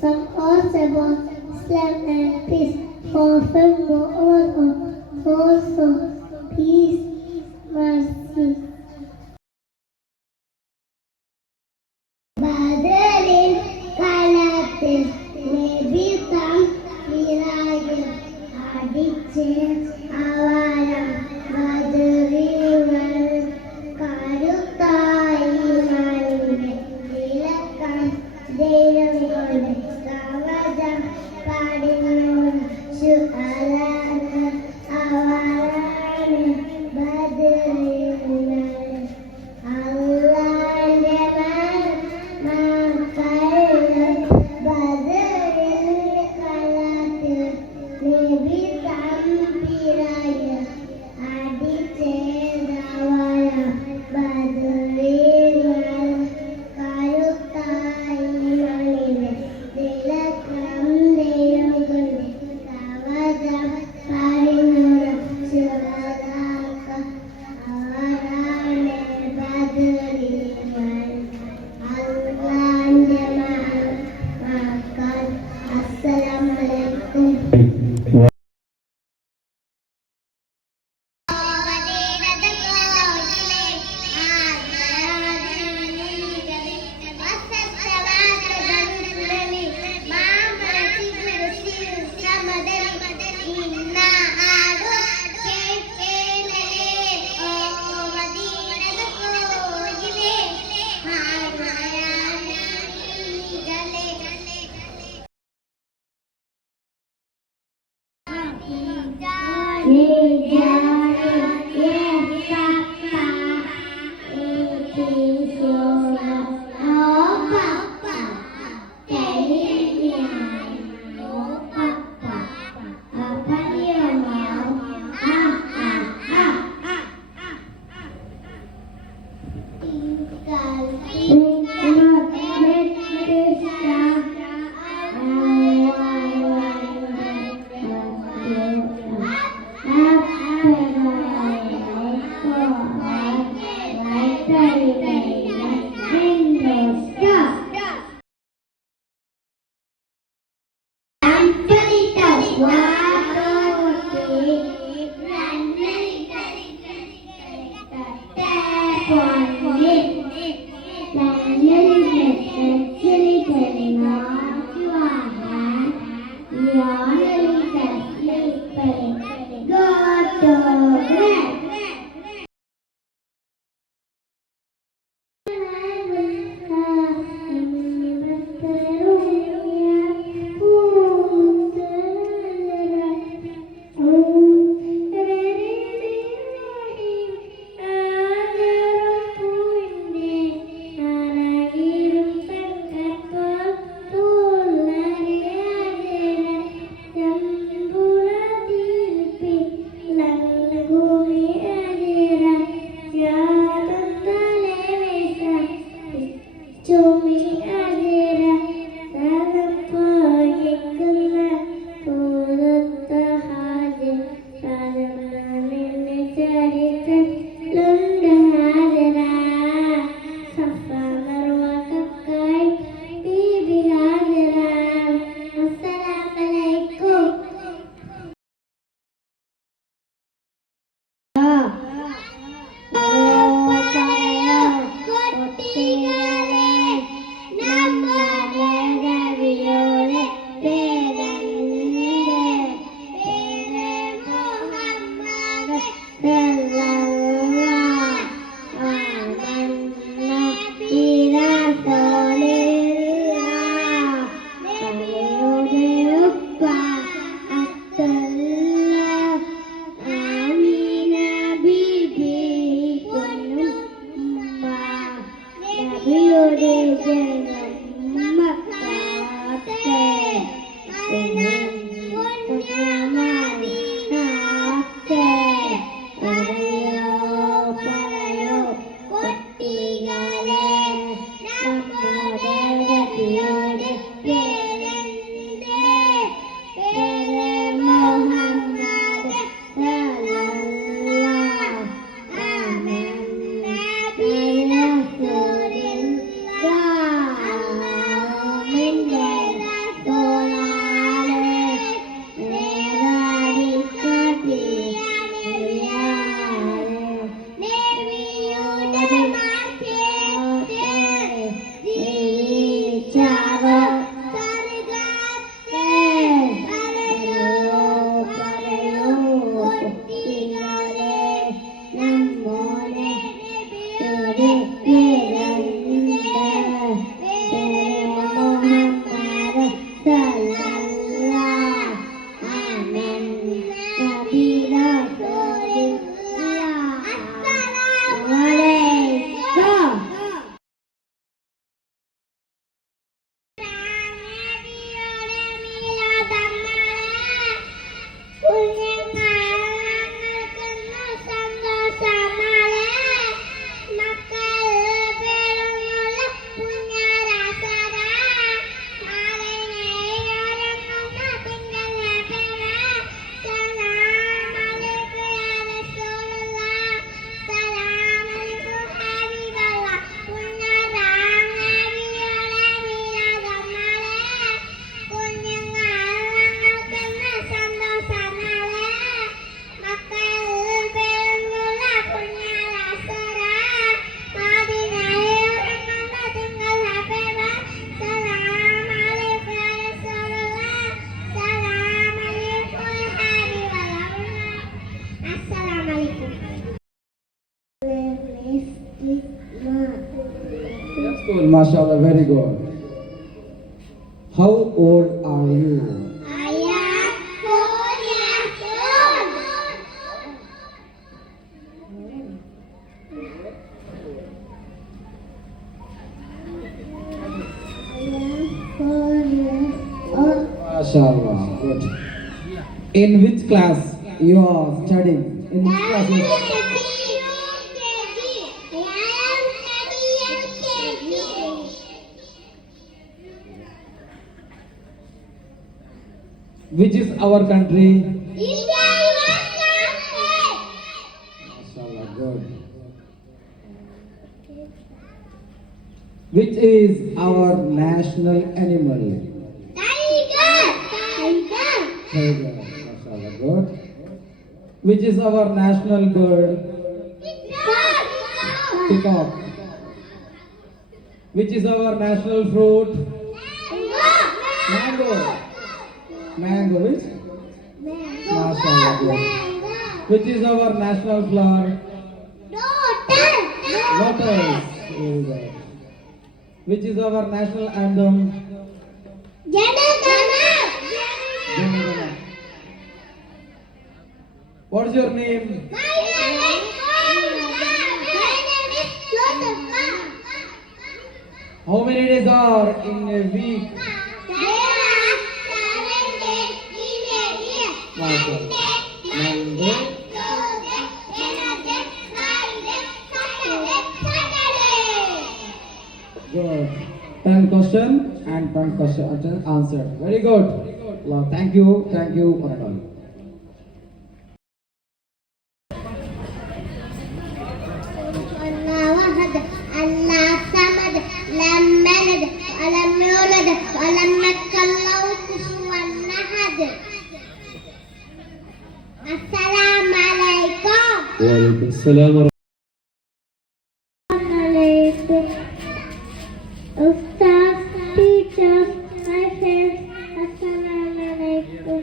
some words about Islam and peace. Prophet Muhammad also peace, mercy. Badrin kalatil nebitam miraya adiche awara badriwan karutai manine dilakam deyrangone kavaja padinnon shualana awarane badriwan MashaAllah, very good. How old are you? I am 4 years old. I am 4 years old. MashaAllah, good. In which class you are studying? In which class you are? Which is our country? MashaAllah, good. Which is our national animal? Tiger. MashaAllah, good. Which is our national bird? Peacock. Which is our national fruit? Mango. Mango, which? MashaAllah, good. Which is our national flower? Lotus. Very good. Which is our national anthem? Janagana. What is your name? How many days are in a week? MashaAllah. Monday. Good. 10 question and 10 question answered. Very good. Allah, thank you for it all. الله وحد الله صمد لم يلد ولم يولد ولم يكن له كفوا أحد. السلام عليكم. وعليكم السلام ورحمة عليكم. Ustaz, teachers, my friends, Assalamu alaikum.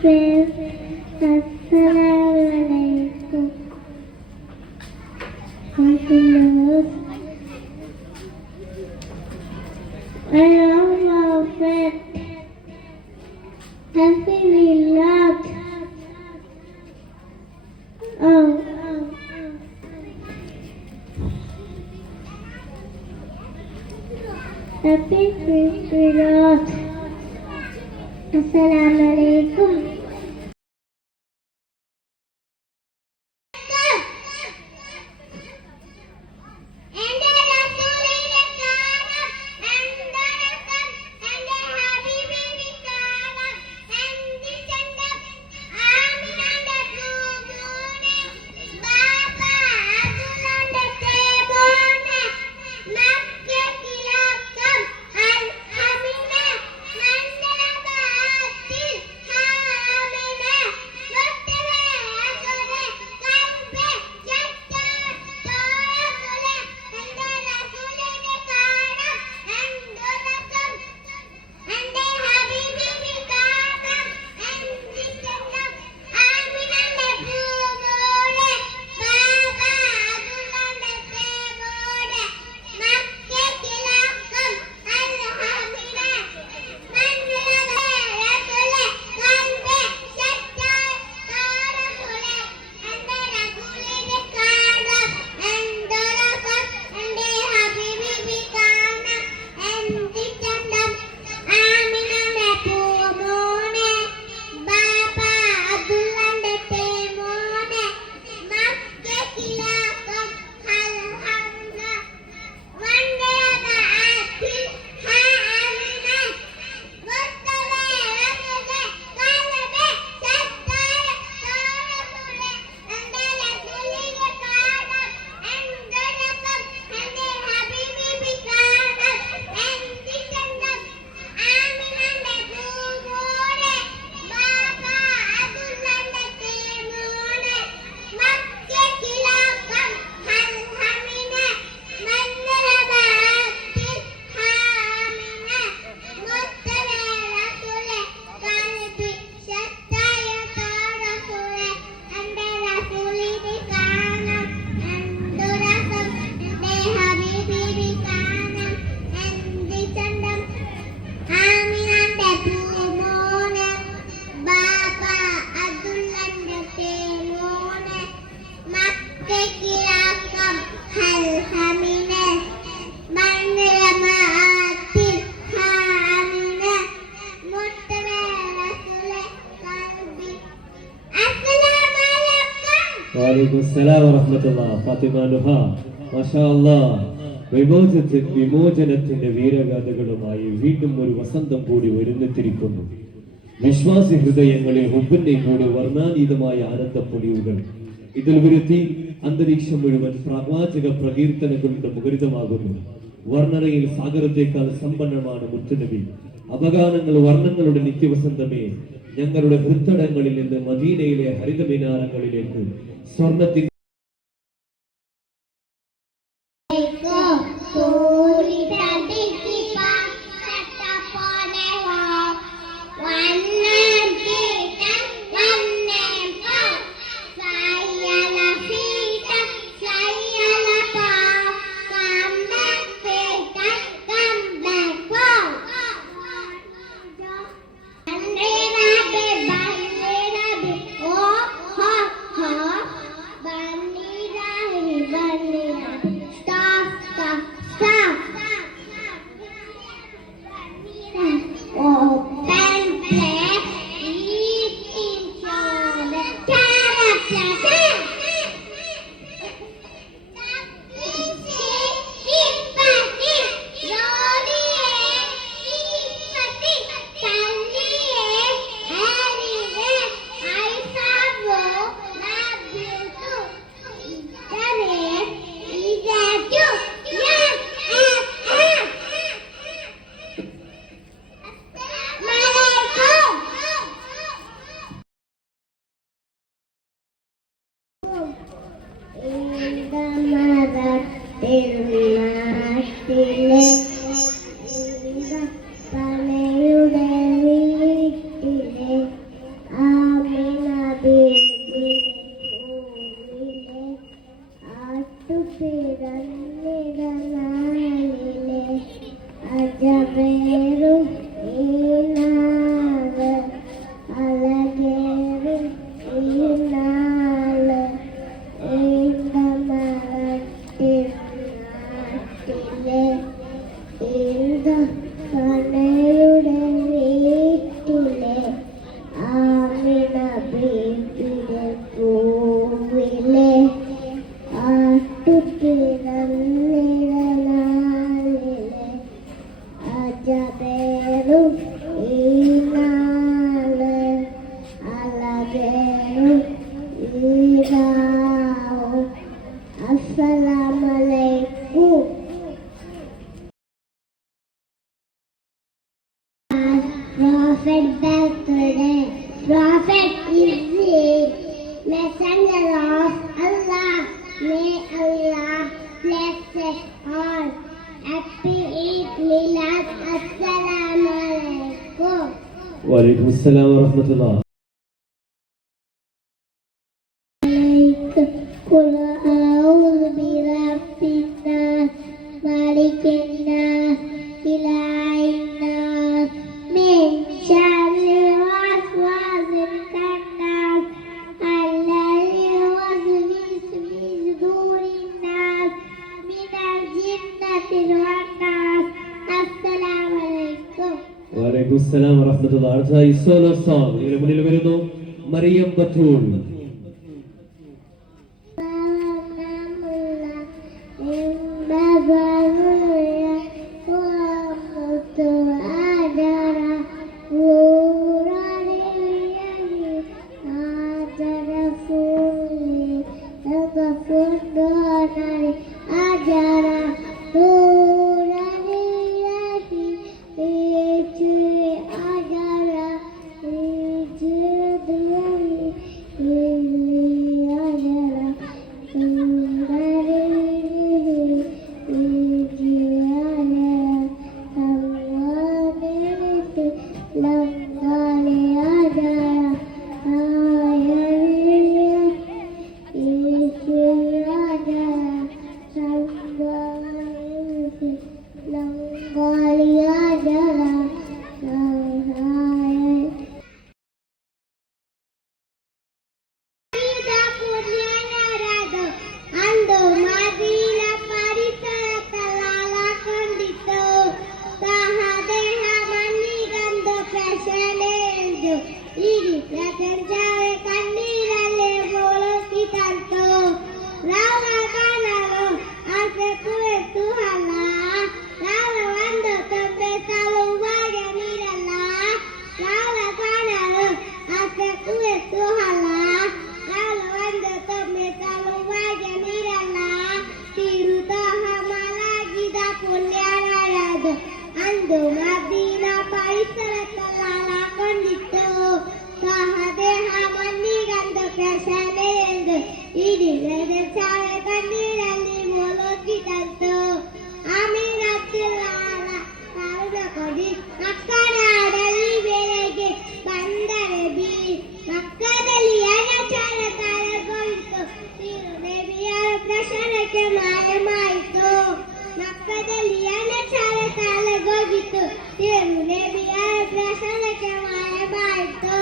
Friends, Assalamu alaikum. I love my friend. I feel loved. Oh. Happy Christmas. Assalamu alaikum. അസ്സലാമു വറഹ്മത്തുള്ളാഹി. ഫാത്തിമ നുഹ മാഷാ അല്ലാഹ്. വിമോചനത്തിന്റെ വീരഗാഥകളുമായി വീണ്ടും ഒരു വസന്തം കൂടി വരുന്നെത്തിരിക്കുന്നു. വിശ്വാസി ഹൃദയങ്ങളിൽ ഹുബ്ബിന്റെ കൂടി വർണ്ണാതീതമായ ആനന്ദപ്പൊലിയുകൾ ഇതിൽ വരുത്തി അന്തരീക്ഷം മുഴുവൻ പ്രവാചക പ്രകീർത്തനങ്ങളുടെ മുഖരിതമാകുന്നു. വർണ്ണനയിൽ സാഗരത്തേക്കാൾ സമ്പന്നമാണ് മുത്തുനബി. അപഗാനങ്ങൾ വർണ്ണങ്ങളുടെ നിത്യവസന്തമേ, ഞങ്ങളുടെ ഹൃത്തടങ്ങളിൽ നിന്ന് മദീനയിലെ ഹരിത മിനാരങ്ങളിലേക്ക് സ്വർണത്തിന്റെ Prophet birthday. Prophet is the messenger of Allah. May Allah bless us all. Happy Eid Milad. Assalamu alaikum. വലൈക്കും അസ്സലാം വറഹ്മത്തുള്ളാഹി. قل أعوذ برب الناس مالك الناس إله الناس من شر الوسواس الخناس الذي يوسوس في صدور الناس من الجنة والناس. السلام عليكم. വലൈക്കും അസ്സലാം വറഹ്മത്തുള്ളാഹി. അടുത്തതായി സോളോ സോങ് ഇതിന് മുന്നിൽ വരുന്നു Maryam Batool. La cancha de candila le voló y tanto. പുണ്യാരായത് അന്തു മദീന പരിസരത്തുള്ളാക്കൊണ്ടിട്ടു സഹദേഹ മണ്ണികന്ത പ്രശനേന്ത് ഇടിലത് ചായ കണ്ണീരല്ലി മുളകിട്ടു അമീനത്തിലുള്ള കരുണക്കൊടി മക്കനാടലി ಬೆಳಗ್ಗೆ ಬಂದರೆ ಬಿ ಮಕ್ಕದಲ್ಲಿ ಅನಚಾರ ತಾಳಗೊಳಿತು ತಿರುನಬಿಯರ ಪ್ರಶನಕ್ಕೆ ಮಾಯಮಾಯಿತು ಮಕ್ಕದಲ್ಲಿ ಅನಚಾರ ತಾಳಗೊಳಿತು ತಿರುನಬಿಯರ ಪ್ರಶನಕ್ಕೆ ಮಾಯಮಾಯಿತು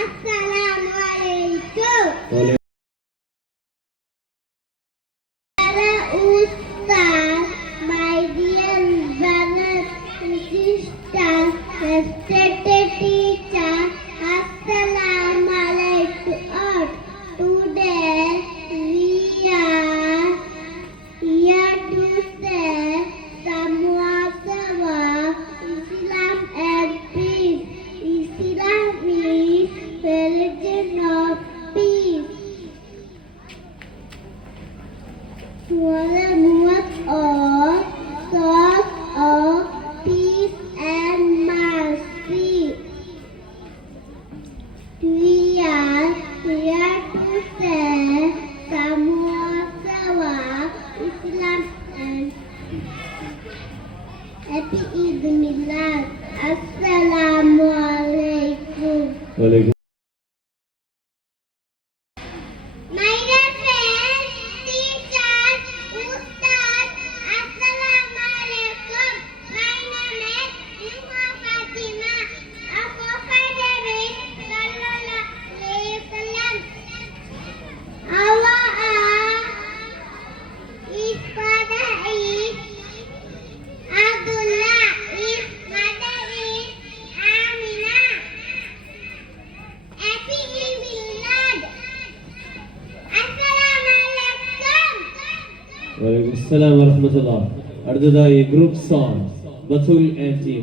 ಅಸ್ಸಲಾಮು ಅಲೈಕುಂ Ustaz, my dear brothers and sisters, respected teacher, Assalamu alaikum all. Today we are here to say some words about Islam and peace. Islam is religion of peace. Words of source of peace and mercy. We are here to say some words about Islam and Happy Eid Milad. Assalamu alaikum. Walaikum. My dear friends, teachers, Ustaz, Assalamu alaikum. My name is Yuma Fatima. A prophet David sallallahu alayhi wasallam. Allah his father is Abdullah. His mother is Amina. Happy Eid Milad. Assalamu alaikum. വലൈക്കും അസ്സലാം വറഹ്മത്തുള്ളാഹി. അടുത്തതായി group song ബത്തുൽ and team.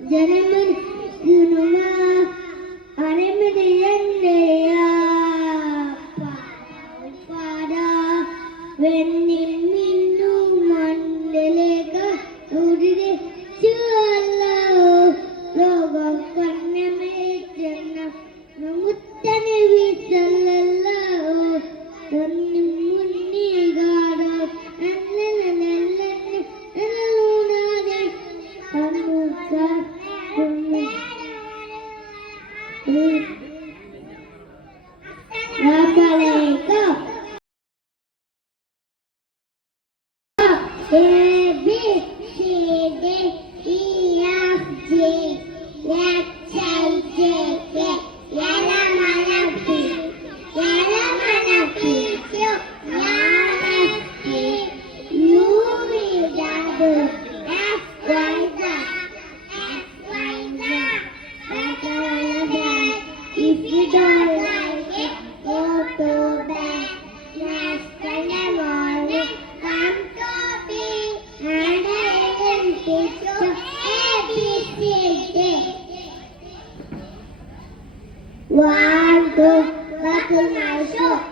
Gentlemen, you know, Assalamualaikum. A B C D E F G H I J K L M N O P Q R S T U V W X Y Z. If you don't like it, go to bed. Next morning, come to me and I will teach you ABCD. 1, 2, go to my show.